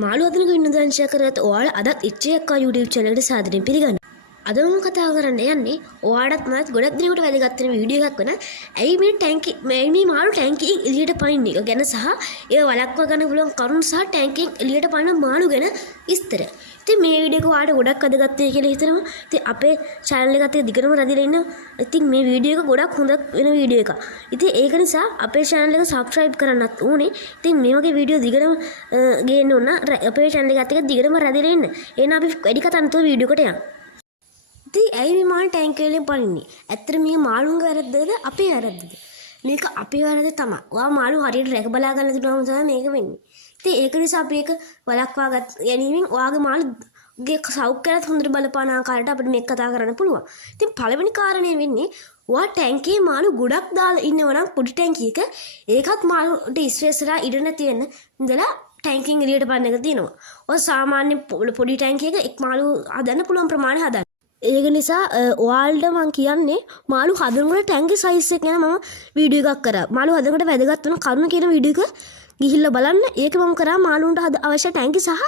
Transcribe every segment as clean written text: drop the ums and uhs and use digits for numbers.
මාළු හදන විනෝදාංශය කරත් ඔයාලා අදත් ඉච්චයක්කා YouTube channel එකට සාදරයෙන් පිළිගන්න. අද මම කතා කරන්න යන්නේ ඔයාලට මත් ගොඩක් දිනකට වැදගත් වෙන වීඩියෝ එකක් වන ඇයි මේ මාළු ටැංකියෙන් එළියට පනින්නේ එක ගැන සහ ඒව වළක්වා ගන්න පුළුවන් කරුණු සහ ටැංකියෙන් එළියට පනින මාළු ගැන විස්තර. ඉතින් මේ වීඩියෝ එක ඔයාලට ගොඩක් වැදගත් වෙයි කියලා හිතනවා. ඉතින් අපේ channel එකත් දිගටම රැඳිලා ඉන්න. ඉතින් මේ වීඩියෝ එක ගොඩක් හොඳ වෙන වීඩියෝ එකක්. ඉතින් ඒක නිසා අපේ channel එක subscribe කරන්නත් ඕනේ. ඉතින් මේ වගේ වීඩියෝ දිගටම ගේන්න ඕන අපේ channel එකත් එක්ක දිගටම රැඳිලා ඉන්න. එහෙනම් අපි වැඩි කතා නැතුව වීඩියෝ එකට යමු. ඉතින් ඇයි මේ මාළු ටැංකිය වලින් පනින්නේ? ඇත්තට මේ මාළුන්ගේ වැරද්දද අපේ වැරද්දද? මේක අපේ වැරද්ද තමයි. ඔයා මාළු හරියට රැක බලා ගන්න දුන්නාම තමයි මේක වෙන්නේ. ඉතින් ඒක නිසා අපි ඒක වළක්වා ගැනීමෙන් ඔයාගේ මාළුගේ සෞඛ්‍යයට හොඳට බලපාන ආකාරයට අපිට මේක කතා කරන්න පුළුවන්. ඉතින් පළවෙනි කාරණේ වෙන්නේ ඔයා ටැංකියේ මාළු ගොඩක් දාලා ඉන්නවා නම් පොඩි ටැංකියක ඒකත් මාළුට ඉස්පේස්ලා ඉඩ නැති වෙන්න ඉඳලා ටැංකියෙන් එළියට පන්න එක තියෙනවා. ඔය සාමාන්‍ය පොඩි ටැංකියක එක් මාළු හදන්න පුළුවන් ප්‍රමාණය හදන්න. ඒක නිසා ඔයාලට මම කියන්නේ මාළු හදනකොට ටැංකිය සයිස් එක ගැන මම වීඩියෝ එකක් කරා. මාළු හදනකොට වැදගත් වෙන කරුණු කියන වීඩියෝ එක ගිහිල්ලා බලන්න. ඒක මම කරා මාළුන්ට අවශ්‍ය ටැංකිය සහ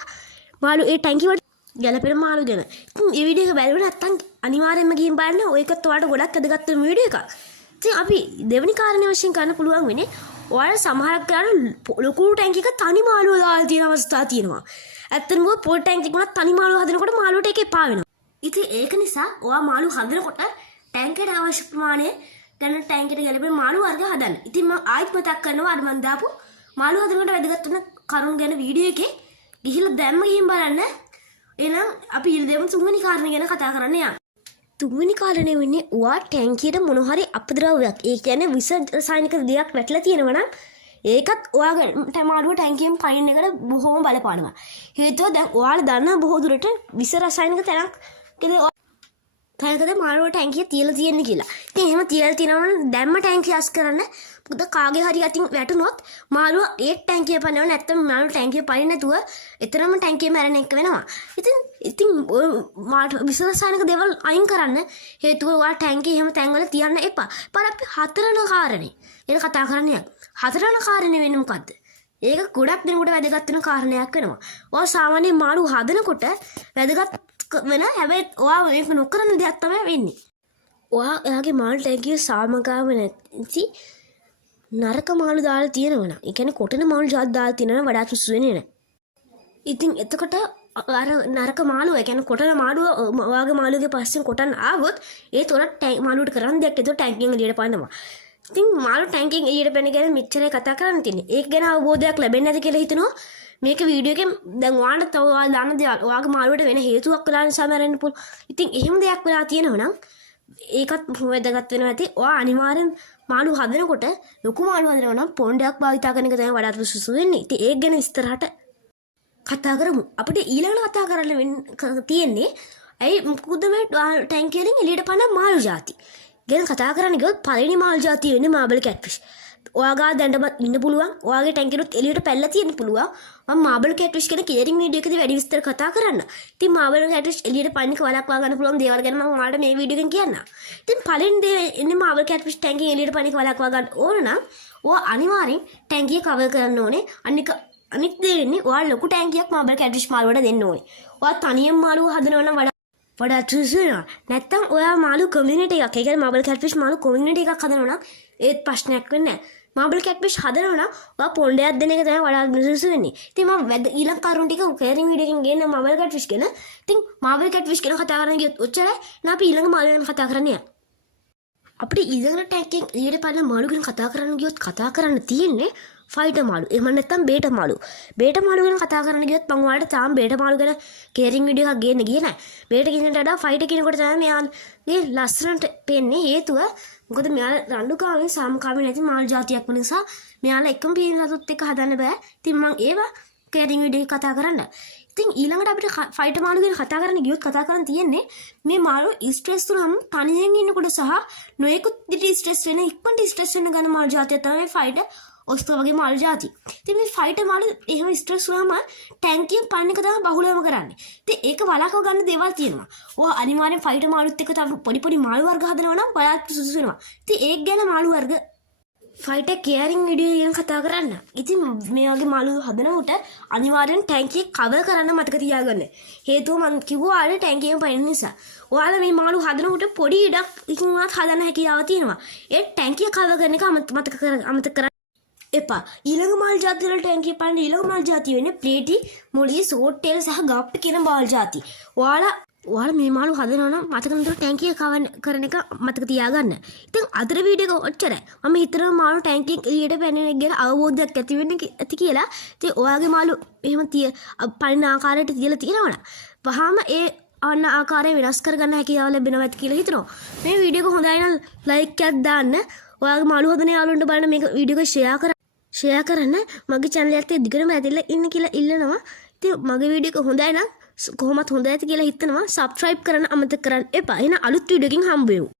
මාළු ඒ ටැංකිය වලට ගැලපෙන මාළු ගැන. ඉතින් මේ වීඩියෝ එක බැලුවා නැත්නම් අනිවාර්යයෙන්ම ගිහින් බලන්න. ඔයකත් ඔයාලට ගොඩක් වැදගත් වෙන වීඩියෝ එකක්. ඉතින් අපි දෙවෙනි කාරණේ වශයෙන් කරන්න පුළුවන් වෙන්නේ ඔයාලා සමහරක් කරලා ලොකු ටැංකියක තනි මාළුව දාලා තියෙන අවස්ථා තියෙනවා. ඇත්තටම පොඩි ටැංකියක උනත් තනි මාළුව හදනකොට මාළුවට ඒක එපා වෙනවා. ඉතින් ඒක නිසා ඔයා මාළු හදනකොට ටැංකියට අවශ්‍ය ප්‍රමාණය දැන් ටැංකියට ගැලපෙන මාළු වර්ග හදන්න. ඉතින් මම ආයෙත් මතක් කරනවා අර මම දාපු මාළු හදනකොට වැදගත් වෙන කරුණු ගැන වීඩියෝ එකේ ගිහිල්ලා දැම්ම ගිහින් බලන්න. එහෙනම් අපි ඊළඟ තුන්වෙනි කාරණේ ගැන කතා කරන්න යමු. තුන්වෙනි කාරණේ වෙන්නේ ඔයා ටැංකියට මොන හරි අපද්‍රව්‍යයක් ඒ කියන්නේ විස රසායනික දෙයක් වැටලා තියෙනවා නම් ඒකත් ඔයාගේ මාළුව ටැංකියෙන් පයින් එකට බොහොම බලපානවා. හේතුව දැන් ඔයාලා දන්න බොහෝ දුරට විස රසායනික තැනක් තැනකද මාළුව ටැංකිය තියලා තියෙන්නේ කියලා. ඉතින් එහෙම තියලා තියෙනවා නම් දැම්ම ටැංකිය අස් කරන්න. මොකද කාගේ හරි අතින් වැටුනොත් මාළුව ඒ ටැංකිය පනිනවා නැත්නම් මාළුව ටැංකිය පනින්න නැතුව එතරම් ටැංකිය මැරෙන එක වෙනවා. ඉතින් විස රසායනික දේවල් අයින් කරන්න හේතුව ඔයා ටැංකිය එහෙම තැන්වල තියන්න එපා. ਪਰ අපි හතරන කාරණේ ඒක කතා කරන්නේ. හතරන කාරණේ වෙන්නේ මොකද්ද? ඒක ගොඩක් දෙනෙකුට වැදගත් වෙන කාරණයක් වෙනවා. ඔයා සාමාන්‍ය මාළු හදනකොට වැදගත් වෙන හැබැයි ඔයා මේක නොකරන දෙයක් තමයි වෙන්නේ. ඔයා එයාගේ මාළු ටැංකිය සාමගාම නැති නරක මාළු දාලා තියෙනවා නම්, ඒ කියන්නේ කොටන මාළු ජාති දාලා තියෙනවා නම් වඩාත් සුසු වෙන්නේ නැහැ. ඉතින් එතකොට අර නරක මාළුව, ඒ කියන්නේ කොටන මාළුව ඔයාගේ මාළුවගේ පස්සෙන් කොටන්න ආවොත් ඒ තොර මාළුවට කරන්න දෙයක් ඒතකොට ටැංකියෙන් එළියට පනිනවා. ඉතින් මාළු ටැංකියෙන් එළියට පැන ගැන මෙච්චරයි කතා කරන්න තියෙන්නේ. ඒක ගැන අවබෝධයක් ලැබෙන්නේ නැති කියලා හිතනවා. මේක වීඩියෝ එකෙන් දැන් ඔයාලට ඔයාලා දාන දේවල් ඔයාගේ මාළුවට වෙන හේතුවක් වෙලා නිසා මැරෙන්න පුළුවන්. ඉතින් එහෙම දෙයක් වෙලා තියෙනවා නම් ඒකත් වැදගත් වෙනවා ඇති. ඔයා අනිවාර්යෙන් මාළු හදනකොට ලොකු මාළු හදනවා නම් පොණ්ඩයක් භාවිතා කරන එක තමයි වඩාත් සුසු වෙන්නේ. ඉතින් ඒක ගැන විස්තරහට කතා කරමු. අපිට ඊළඟට කතා කරන්න තියෙන්නේ ඇයි මොකද මේ ටැංකියෙන් එළියට පනින මාළු ಜಾති ගැන කතා කරන්න ගියොත් පළවෙනි මාළු ಜಾතිය වෙන්නේ මාබල් කැට්ෆිෂ්. ඔයාගේ දැන්ටම ඉන්න පුළුවන්. ඔයාගේ ටැංකියුත් එළියට පැනලා තියෙන්න පුළුවන්. මම මාබල් කැට්ෆිෂ් ගැන කේරින් වීඩියෝ එකේදී වැඩි විස්තර කතා කරන්න. ඉතින් මාබල් කැට්ෆිෂ් එළියට පනින එක වළක්වා ගන්න පුළුවන් දේවල් ගැන මම ඔයාලට මේ වීඩියෝ එකෙන් කියන්නම්. ඉතින් පළවෙනි දේ එන්නේ මාබල් කැට්ෆිෂ් ටැංකියෙන් එළියට පනින එක වළක්වා ගන්න ඕන නම් ඔයා අනිවාර්යෙන් ටැංකිය කවර් කරන්න ඕනේ. අනිත් දේ වෙන්නේ ඔයා ලොකු ටැංකියක් මාබල් කැට්ෆිෂ් මාළුවට දෙන්න ඕනේ. ඔයා තනියම මාළුව හදනවා නම් වඩාත් සුසු වෙනවා. නැත්තම් ඔයා මාළු කමියුනිටි එකක්, ඒ කියන්නේ මාබල් කැට්ෆිෂ් මාළු කමියුනිටි එකක් හදනවා නම් ඒත් ප්‍රශ්නයක් වෙන්නේ නැහැ. මාබල් කැට්ෆිෂ් හදනවා නම් ඔයා පොණ්ඩයක් දෙන එක තමයි වඩාත් සුසු වෙන්නේ. ඉතින් මම ඊළඟ කරුණු ටික කේරින් වීඩියෝ එකෙන් ගේන්න මාබල් කැට්ෆිෂ් ගැන. ඉතින් මාබල් කැට්ෆිෂ් ගැන කතා කරන්න ගියොත් ඔච්චරයි. නා අපි ඊළඟ මාළු ගැන කතා කරන්න යන්න. අපිට ඊළඟ ටැංකියෙන් එළියට පනින මාළු ගැන කතා කරන්න ගියොත් කතා කරන්න තියෙන්නේ ෆයිටර් මාළු. එහෙම නැත්නම් බේටා මාළු. බේටා මාළු ගැන කතා කරන්න ගියොත් මම ඔයාලට තාම බේටා මාළු ගැන කේරින් වීඩියෝ එකක් ගේන්න ගියේ නැහැ. බේටා කියනට වඩා ෆයිටර් කියනකොට තමයි මෙයාගේ ලස්සනට පේන්නේ. හේතුව මොකද මෙයාලා රණ්ඩුකාමී සාමකාමී නැති මාළු జాතියක් වෙන නිසා මෙයාලා එකම පීන සතුත් එක්ක හදන්න බෑ. ඉතින් මම ඒවා කේරින් වීඩියෝ එක කතා කරන්න. ඉතින් ඊළඟට අපිට ෆයිටර් මාළු ගැන කතා කරන්න ගියොත් කතා කරන්න තියෙන්නේ මේ මාළු ස්ට්‍රෙස් වුනහම තනියෙන් ඉන්නකොට සහ නොයෙකුත් දිට ස්ට්‍රෙස් වෙන ඉක්මනට ස්ට්‍රෙස් වෙන ගන්න මාළු జాතිය තමයි ෆයිටර් ඔස්තෝ වගේ මාළු ಜಾති. ඉතින් මේ ෆයිටර් මාළු එහෙම ස්ට්‍රෙස් වුනහම ටැංකියෙන් පන්න එක තමයි බහුලවම කරන්නේ. ඉතින් ඒක වළක්ව ගන්න දේවල් තියෙනවා. ඔයා අනිවාර්යෙන් ෆයිටර් මාළුත් එක්ක තව පොඩි මාළු වර්ග හදනවා නම් බලත් සුසු වෙනවා. ඉතින් ඒක ගැන මාළු වර්ග ෆයිටර් කෙයරින් වීඩියෝ ගැන කතා කරන්න. ඉතින් මේ වගේ මාළු හදනකොට අනිවාර්යෙන් ටැංකිය කවර් කරන්න මතක තියාගන්න. හේතුව මම කිව්වා ඔයාලා ටැංකියෙන් පයින්න නිසා. ඔයාලා මේ මාළු හදනකොට පොඩි ඉඩක් ඉක්ම වුණත් හදන්න හැකියාව තියෙනවා. ඒ ටැංකිය කවර් කරන එක අමතක කරන්න එපා. ඊළඟ මාළු ජාති වල ටැංකිය පයින්න ඊළඟ මාළු ජාතිය වෙන්නේ ප්ලේටි, මොළි, සෝට් ටේල් සහ ගප්පි කියන මාළු ජාති. ඔයාලා මේ මාළු හදනවා නම් මතක නතර ටැංකිය කවර් කරන එක මතක තියාගන්න. ඉතින් අදට වීඩියෝ එක ඔච්චරයි. මම හිතනවා මාළු ටැංකියෙන් එළියට පැනෙන එක ගැන අවබෝධයක් ඇති වෙන්න ඇති කියලා. ඉතින් ඔයාගේ මාළු එහෙම පනින ආකාරයට තියලා තියෙනවනේ. වහාම ඒ අන්න ආකාරය වෙනස් කරගන්න හැකියාව ලැබෙනවා ඇති කියලා හිතනවා. මේ වීඩියෝ එක හොඳයි නම් ලයික් එකක් දාන්න. ඔයාගේ මාළු හදන යාළුවන්ට බලන්න මේක වීඩියෝ එක ෂෙයා කරන්න. මගේ channel එකත් දිගටම ඇදලා ඉන්න කියලා ඉල්ලනවා. ඉතින් මගේ වීඩියෝ එක හොඳයි නම් කොහොමත් හොඳ ඇති කියලා හිතනවා. subscribe කරන්න අමතක කරන්න එපා. එහෙනම් අලුත් වීඩියෝ එකකින් හම්බ වෙමු.